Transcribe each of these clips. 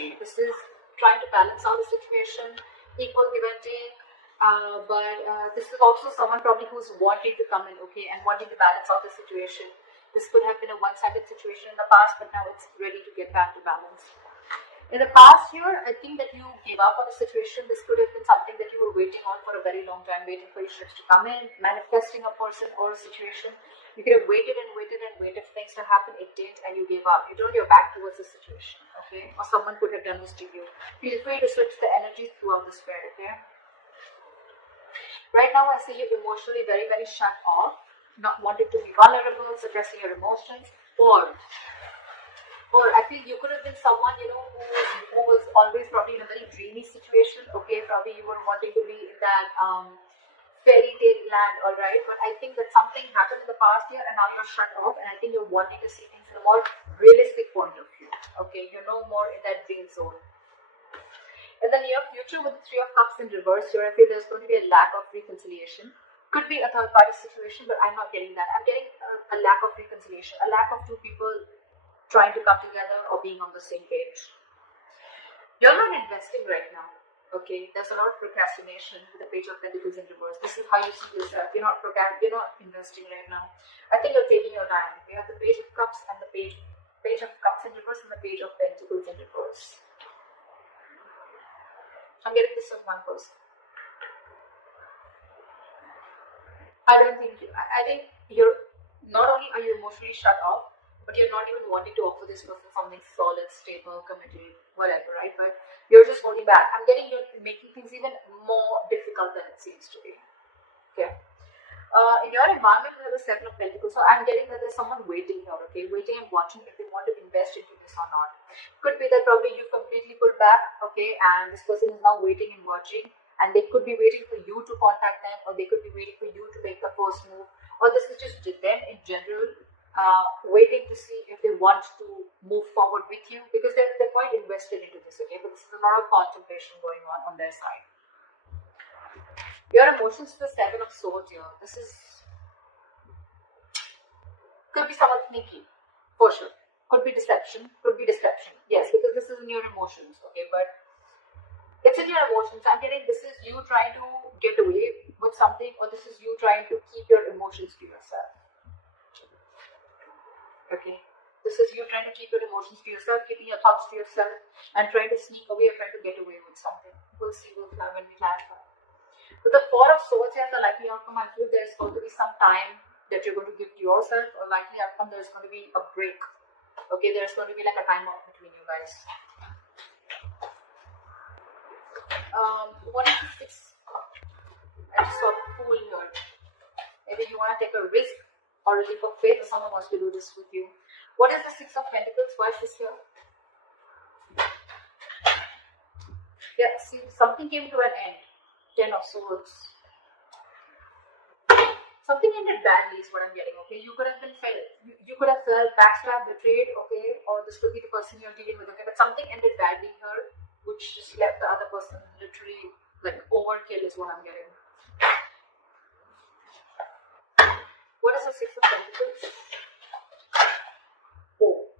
energy. This is trying to balance out the situation, equal give and take. But this is also someone probably who's wanting to come in, okay, and wanting to balance out the situation. This could have been a one-sided situation in the past, but now it's ready to get back to balance. In the past year, I think that you gave up on a situation. This could have been something that you were waiting on for a very long time, waiting for your ships to come in, manifesting a person or a situation. You could have waited and waited and waited for things to happen. It didn't, and you gave up. You turned your back towards the situation, okay? Or someone could have done this to you. Feel free to switch the energies throughout this period, okay? Right now, I see you emotionally very, very shut off, not wanting to be vulnerable, suppressing your emotions, or I feel you could have been someone, you know, who was always probably in a very dreamy situation, okay? Probably you were wanting to be in that fairy tale land, all right? But I think that something happened in the past year and now you're shut off, and I think you're wanting to see things in a more realistic point of view, okay? You're no more in that dream zone. In the near future, with the Three of Cups in reverse here, I feel there's going to be a lack of reconciliation. Could be a third-party situation, but I'm not getting that. I'm getting a lack of reconciliation, a lack of two people trying to come together or being on the same page. You're not investing right now, okay? There's a lot of procrastination with the Page of Pentacles in reverse. This is how you see yourself. You're not investing right now. I think you're taking your time. You have the Page of Cups and the Page of Cups in reverse and the Page of Pentacles in reverse. I'm getting this from one person. I think you're not only are you emotionally shut off, but you're not even wanting to offer this person something solid, stable, committed, whatever, right? But you're just holding back. I'm getting you're making things even more difficult than it seems to be. Okay. In your environment, you have the Seven of Pentacles. So I'm getting that there's someone waiting here, okay? Waiting and watching if they want to invest into this or not. Could be that probably you completely pulled back, okay? And this person is now waiting and watching. And they could be waiting for you to contact them, or they could be waiting for you to make the first move. Or this is just them in general, waiting to see if they want to move forward with you. Because they're quite invested into this, okay? But this is a lot of contemplation going on their side. Your emotions to the Seven of Swords here. This is could be someone sneaky, for sure. Could be deception. Yes, because this is in your emotions, okay? But it's in your emotions. I'm getting this is you trying to get away with something, or this is you trying to keep your emotions to yourself. Okay? This is you trying to keep your emotions to yourself, keeping your thoughts to yourself, and trying to sneak away or trying to get away with something. We'll see when we clarify. With the Four of Swords here, the likely outcome, I feel there's going to be some time that you're going to give to yourself, or likely outcome there's going to be a break. Okay, there's going to be like a time off between you guys. What is this? I just saw a Fool here. Maybe you want to take a risk or a leap of faith, or someone wants to do this with you. What is the Six of Pentacles? Why is this here? Yeah, see, something came to an end. Ten of Swords. Something ended badly is what I'm getting, okay? You could have been you could have felt backstabbed, betrayed, okay? Or this could be the person you're dealing with, okay? But something ended badly here, which just left the other person literally like overkill is what I'm getting. What is the Six of Pentacles? Oh.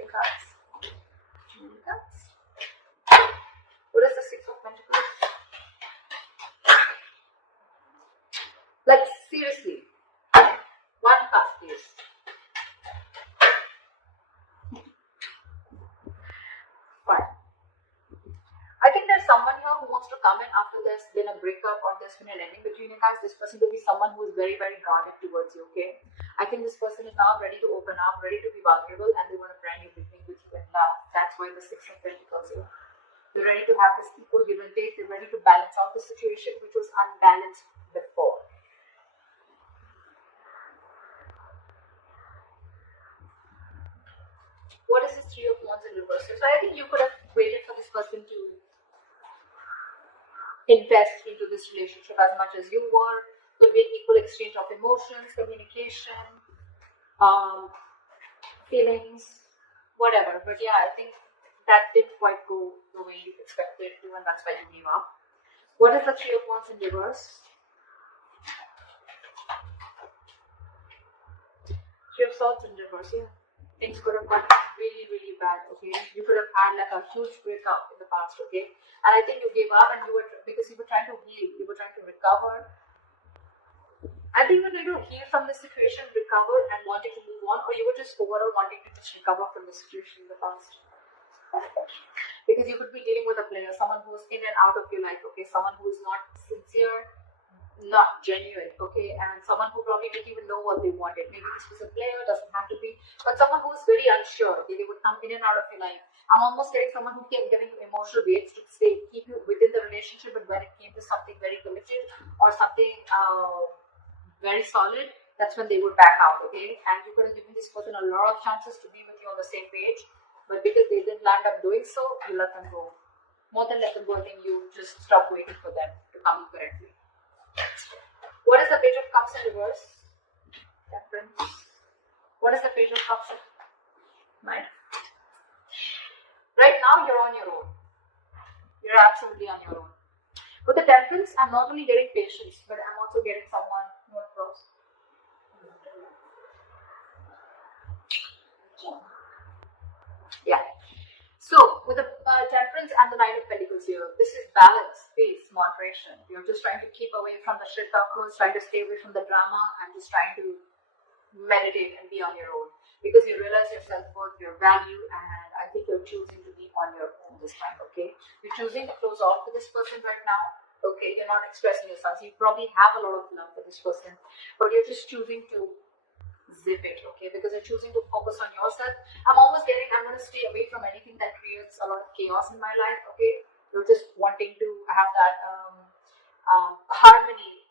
Your cards. What is the Six of Pentacles? Like, seriously. One card, please. Fine. I think there's someone here who wants to come in after there's been a breakup or there's been an ending between you guys. This person will be someone who is very, very guarded towards you, okay? I think this person is now ready to open up, ready to be vulnerable, and they want a brand new beginning with you in love. That's why the Six of Pentacles here. They're ready to have this equal give and take. They're ready to balance out the situation which was unbalanced before. What is this Three of Wands in reverse? So I think you could have waited for this person to invest into this relationship as much as you were. Could be an equal exchange of emotions, communication, feelings, whatever. But yeah, I think that didn't quite go the way you expected it to, and that's why you gave up. What is the Three of Wands in reverse? Three of Swords in reverse, yeah. things could have gone really, really bad, okay? You could have had like a huge breakup in the past, okay? And I think you gave up and you were, because you were trying to heal, you were trying to recover. I think you were trying to heal from the situation, recover and wanting to move on, or you were just overall wanting to just recover from the situation in the past. Because you could be dealing with a player, someone who's in and out of your life, okay? Someone who is not sincere, not genuine, okay, and someone who probably didn't even know what they wanted. Maybe this was a player, doesn't have to be, but someone who is very unsure, okay, they would come in and out of your life. I'm almost getting someone who kept giving you emotional weights to stay, keep you within the relationship, but when it came to something very committed or something very solid, that's when they would back out, okay, and you could have given this person a lot of chances to be with you on the same page, but because they didn't land up doing so, you let them go. More than let them go, I think you just stop waiting for them to come correctly. What is the Page of Cups in reverse? Temperance. What is the Page of Cups in right? Right now, you're on your own. You're absolutely on your own. With the Temperance, I'm not only getting patience, but I'm also getting someone who knows. Yeah. So, with the Temperance and the Nine of Pentacles here, this is balance, peace, moderation. You're just trying to keep away from the shit talkers, trying to stay away from the drama, and just trying to meditate and be on your own. Because you realize your self-worth, your value, and I think you're choosing to be on your own this time, okay? You're choosing to close off to this person right now, okay? You're not expressing yourself. You probably have a lot of love for this person, but you're just choosing to zip it, okay, because you're choosing to focus on yourself. I'm almost getting, I'm going to stay away from anything that creates a lot of chaos in my life, okay? You're just wanting to have that harmony.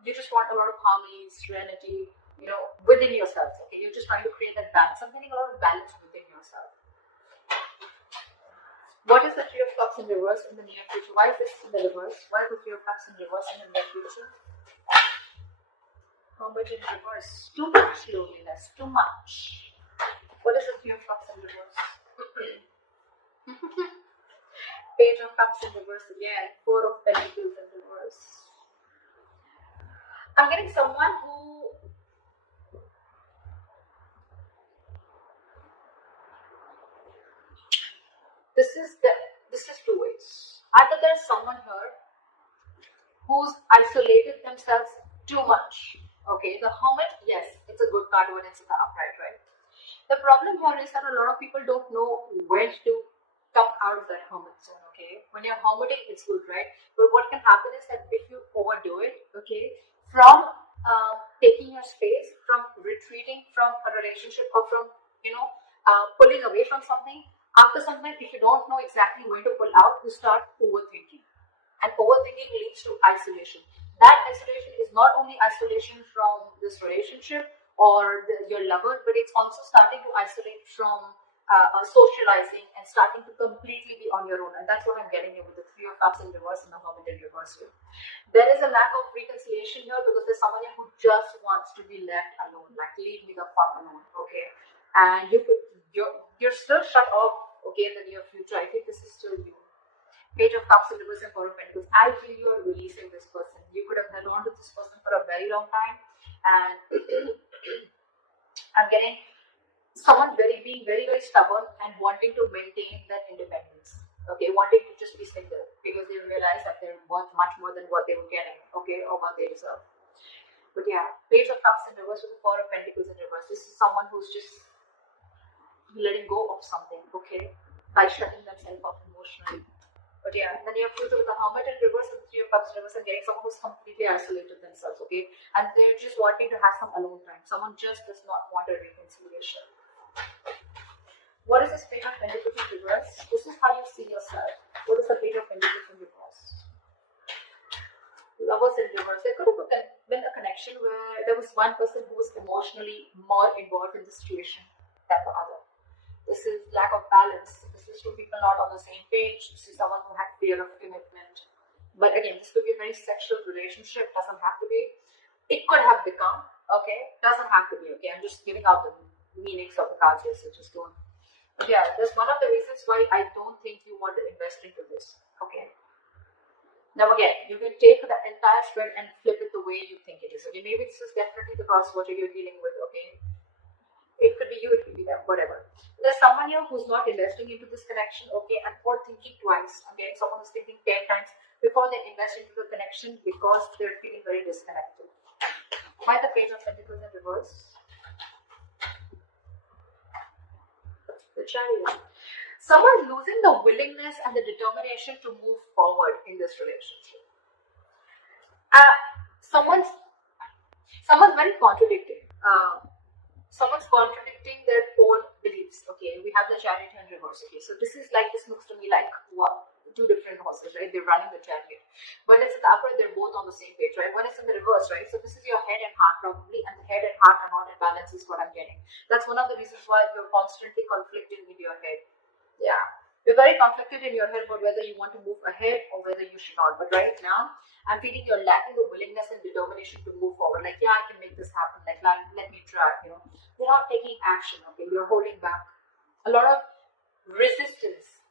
You just want a lot of harmony, serenity, you know, within yourself, okay? You're just trying to create that balance. I'm getting a lot of balance within yourself. What is the Three of Cups in reverse in the near future? Why is this in the reverse? Why is the Three of Cups in reverse in the near future? How much in reverse? Too much loneliness, too much. What is the Three of Cups in reverse? Page of Cups in reverse again. Four of Pentacles in reverse. I'm getting someone who this is two ways. Either there's someone here who's isolated themselves too much. Okay, the Hermit, yes, it's a good card when it's in the upright, right? The problem here is that a lot of people don't know when to come out of that hermit zone, okay? When you're hermiting, it's good, right? But what can happen is that if you overdo it, okay, from taking your space, from retreating from a relationship, or from, pulling away from something, after some time, if you don't know exactly when to pull out, you start overthinking. And overthinking leads to isolation. That isolation is not only isolation from this relationship or your lover, but it's also starting to isolate from socializing and starting to completely be on your own. And that's what I'm getting here with the Three of Cups in reverse and the Hermit in reverse here. There is a lack of reconciliation here because there's someone here who just wants to be left alone, like leave me the fuck alone, okay? And you're still shut off, okay, in the near future. I think this is still you. Page of Cups in reverse and Four of Pentacles. I feel you are releasing this person. You could have held on to this person for a very long time, and I'm getting someone being very, very stubborn and wanting to maintain that independence. Okay, wanting to just be single because they realize that they're worth much more than what they were getting, okay, or what they deserve. But yeah, Page of Cups in reverse with the Four of Pentacles in reverse. This is someone who's just letting go of something, okay, by shutting themselves off emotionally. But yeah, then you have to do the Hermit in reverse and the Three of Cups in reverse and getting someone who's completely isolated themselves, okay? And they're just wanting to have some alone time. Someone just does not want a reconciliation. What is this Page of Pentacles in reverse? This is how you see yourself. What is the Page of Pentacles in reverse? Lovers in reverse. There could have been a connection where there was one person who was emotionally more involved in the situation than the other. This is lack of balance. This is two people not on the same page. This is someone who had fear of commitment. But again, this could be a very sexual relationship. Doesn't have to be. It could have become. Okay, doesn't have to be. Okay, I'm just giving out the meanings of the cards here, so just don't. But yeah, that's one of the reasons why I don't think you want to invest into this. Okay. Now again, you can take the entire spread and flip it the way you think it is. Okay, maybe this is definitely the cross water you're dealing with. Okay. It could be you, it could be them, whatever. There's someone here who's not investing into this connection, okay, and or thinking twice. Okay, someone who's thinking 10 times before they invest into the connection because they're feeling very disconnected. Why the Page of Pentacles in reverse? The Chariot. Someone's losing the willingness and the determination to move forward in this relationship. Someone's very contradicting. Someone's contradicting their own beliefs. Okay, we have the Chariot in reverse. Okay, so this looks to me like what, two different horses, right? They're running the chariot. When it's in the upright, they're both on the same page, right? When it's in the reverse, right? So this is your head and heart probably, and the head and heart are not in balance is what I'm getting. That's one of the reasons why you're constantly conflicting in your head. Yeah, you're very conflicted in your head about whether you want to move ahead or whether you should not. But right now, I'm feeling you're lacking the willingness and determination to move forward. Like, yeah, I can make this happen. Like let me try. You know, you're not taking action. Okay, you're holding back. A lot of resistance,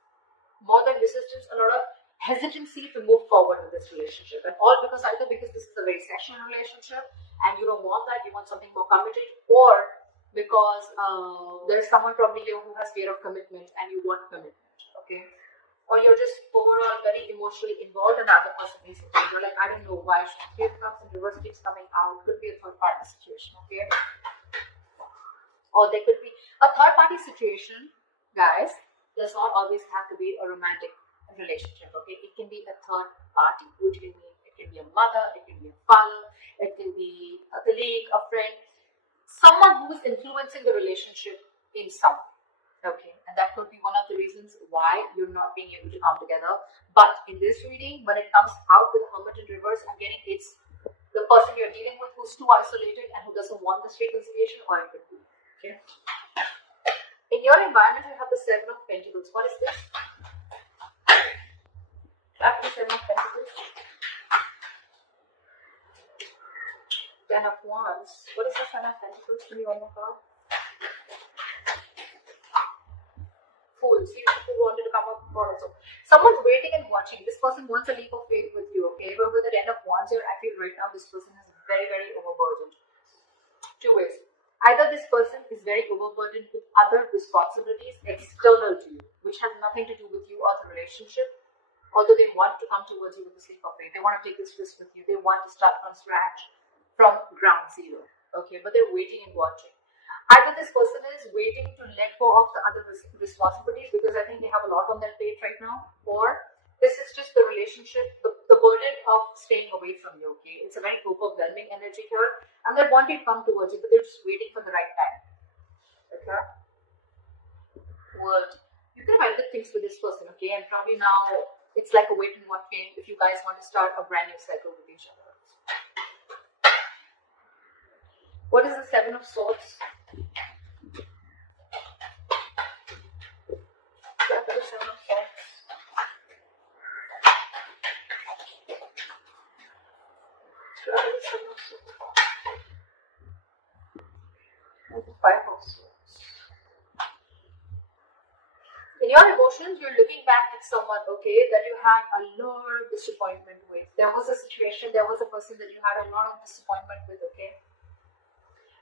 more than resistance, a lot of hesitancy to move forward with this relationship, and all because either because this is a very sexual relationship and you don't want that, you want something more committed, or because there's someone probably here who has fear of commitment and you want commitment. Okay, or you're just overall very emotionally involved and the other person is okay. You're like, I don't know why Three of Cups and reverse keeps coming out. Could be a third party situation. Okay, or there could be a third party situation, guys. Does not always have to be a romantic relationship. Okay, it can be a third party, which can mean it can be a mother, it can be a father, it can be a colleague, a friend, someone who is influencing the relationship in some way. Okay, and that could be one of the reasons why you're not being able to come together. But in this reading, when it comes out with the Hermit in reverse, I'm getting it's the person you're dealing with who's too isolated and who doesn't want this reconciliation, or it could be. Okay. In your environment, you have the Seven of Pentacles. What is this? After Seven of Pentacles. Ten of Wands. What is the Ten of Pentacles? Give me one more card. Fool. See, who wanted to come up for also. Someone's waiting and watching. This person wants a leap of faith with you, okay? But with the Ten of Wands here, I feel right now this person is very, very overburdened. Two ways. Either this person is very overburdened with other responsibilities external to you, which has nothing to do with you or the relationship, although they want to come towards you with the leap of faith. They want to take this risk with you. They want to start from scratch, from ground zero, okay? But they're waiting and watching. Either this person is waiting to let go of the other responsibilities because I think they have a lot on their plate right now, or this is just the relationship, the burden of staying away from you, okay? It's a very overwhelming energy here, and they want you to come towards you, but they're just waiting for the right time, okay? World. You could have ended things with this person, okay? And probably now it's like a wait and watch game if you guys want to start a brand new cycle with each other. What is the Seven of Swords? Seven of Swords. Five of Swords. In your emotions, you're looking back at someone, okay, that you had a lot of disappointment with. There was a situation, there was a person that you had a lot of disappointment with, okay?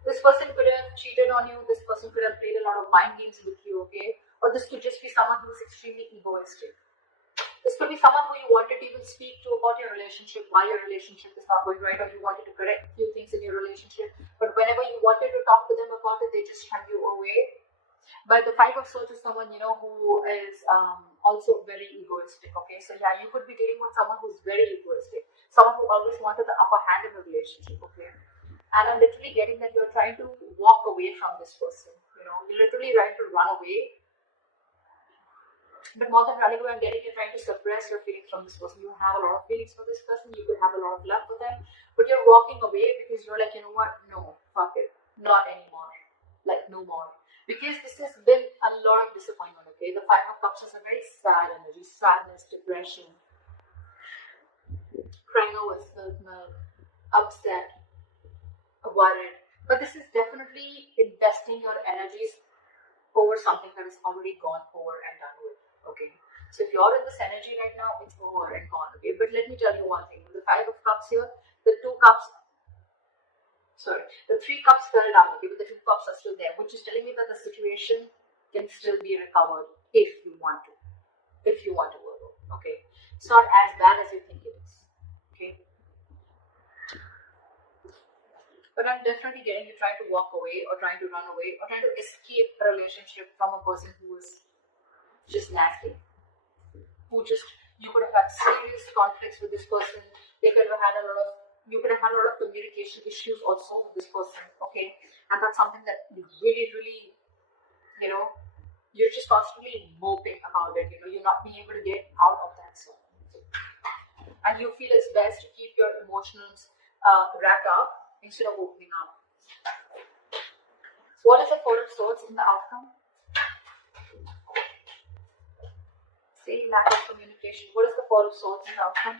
This person could have cheated on you, this person could have played a lot of mind games with you, okay? Or this could just be someone who is extremely egoistic. This could be someone who you wanted to even speak to about your relationship, why your relationship is not going right, or you wanted to correct a few things in your relationship. But whenever you wanted to talk to them about it, they just shun you away. But the Five of Swords is someone, you know, who is also very egoistic, okay? So yeah, you could be dealing with someone who's very egoistic. Someone who always wanted the upper hand in a relationship, okay? And I'm literally getting that you're trying to walk away from this person, you know? You're literally trying to run away. But more than running away, I'm getting you're trying to suppress your feelings from this person. You have a lot of feelings for this person. You could have a lot of love for them. But you're walking away because you're like, you know what? No, fuck it. Not anymore. Like, no more. Because this has been a lot of disappointment, okay? The Five of Cups is a very sad energy. Sadness, depression, crying over spilled milk, upset, worried. But this is definitely investing your energies over something that is already gone over and done with. Okay, so if you're in this energy right now, it's over and gone. Okay, but let me tell you one thing: the Five of Cups here, the Three Cups fell down. Okay, but the Two Cups are still there, which is telling me that the situation can still be recovered if you want to. If you want to, Virgo. Okay, it's not as bad as you think it is. Okay, but I'm definitely getting you trying to walk away, or trying to run away, or trying to escape a relationship from a person who is just nasty. Who just, you could have had serious conflicts with this person. They could have had a lot of, you could have had a lot of communication issues also with this person. Okay, and that's something that really, really, you know, you're just constantly moping about it. You know, you're not being able to get out of that zone, and you feel it's best to keep your emotions wrapped up instead of opening up. So what is the Four of Swords in the outcome? Say lack of communication. What is the Four of Swords in the outcome?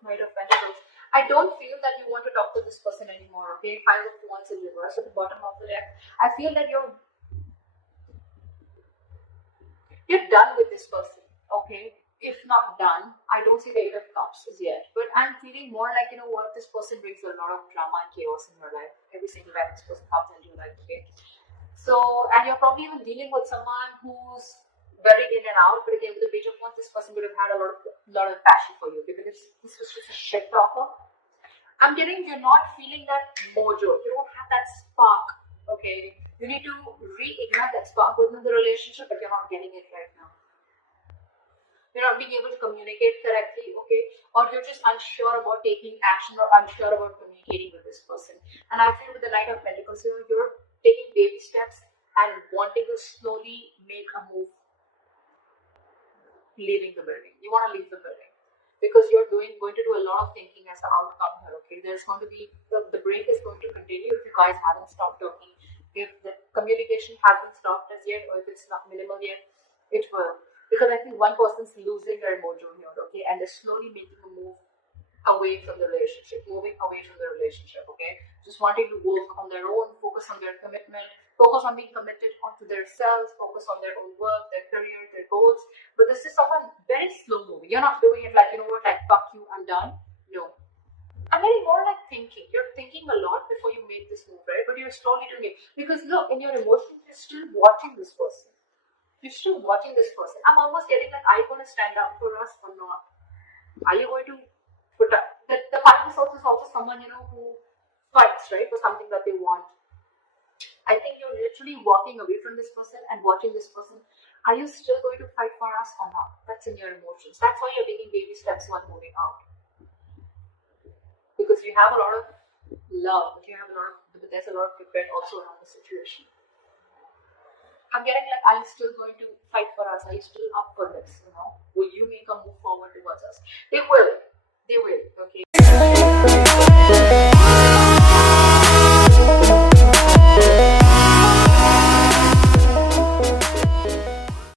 Knight of Pentacles. I don't feel that you want to talk to this person anymore. Okay, Five of Wands in reverse at the bottom of the deck. I feel that you're done with this person. Okay, if not done, I don't see the Eight of Cups as yet. But I'm feeling more like, you know what, this person brings a lot of drama and chaos in your life every single time this person comes into your life. Okay, so, and you're probably even dealing with someone who's very in and out. But again, with the Page of Wands, this person would have had a lot of passion for you. Because this was just a shit talker. I'm getting you're not feeling that mojo. You don't have that spark. Okay, you need to reignite that spark within the relationship, but you're not getting it right now. You're not being able to communicate correctly, okay? Or you're just unsure about taking action, or unsure about communicating with this person. And I feel with the Knight of Pentacles, you're taking baby steps and wanting to slowly make a move, leaving the building. You want to leave the building because you're going to do a lot of thinking as the outcome here. Okay, there's going to be the break is going to continue if you guys haven't stopped talking. If the communication hasn't stopped as yet, or if it's not minimal yet, it will. Because I think one person's losing their mojo here. Okay, and they're slowly making a move away from the relationship, moving away from the relationship. Okay, just wanting to work on their own, focus on their commitment, focus on being committed onto themselves, focus on their own work, their career, their goals. But this is someone very slow moving. You're not doing it like, you know what, like fuck you, I'm done. No, I'm getting more like thinking. You're thinking a lot before you make this move, right? But you're slowly doing it because look, in your emotions, you're still watching this person. You're still watching this person. I'm almost getting like, are you going to stand up for us or not? Are you going to put up? The Five of Swords is also someone, you know, who fights, right, for something that they want. I think you're literally walking away from this person and watching this person. Are you still going to fight for us or not? That's in your emotions. That's why you're taking baby steps while moving out. Because you have a lot of love, but there's a lot of regret also around the situation. I'm getting like, are you still going to fight for us? Are you still up for this? You know, will you make a move forward towards us? They will. They will. Okay.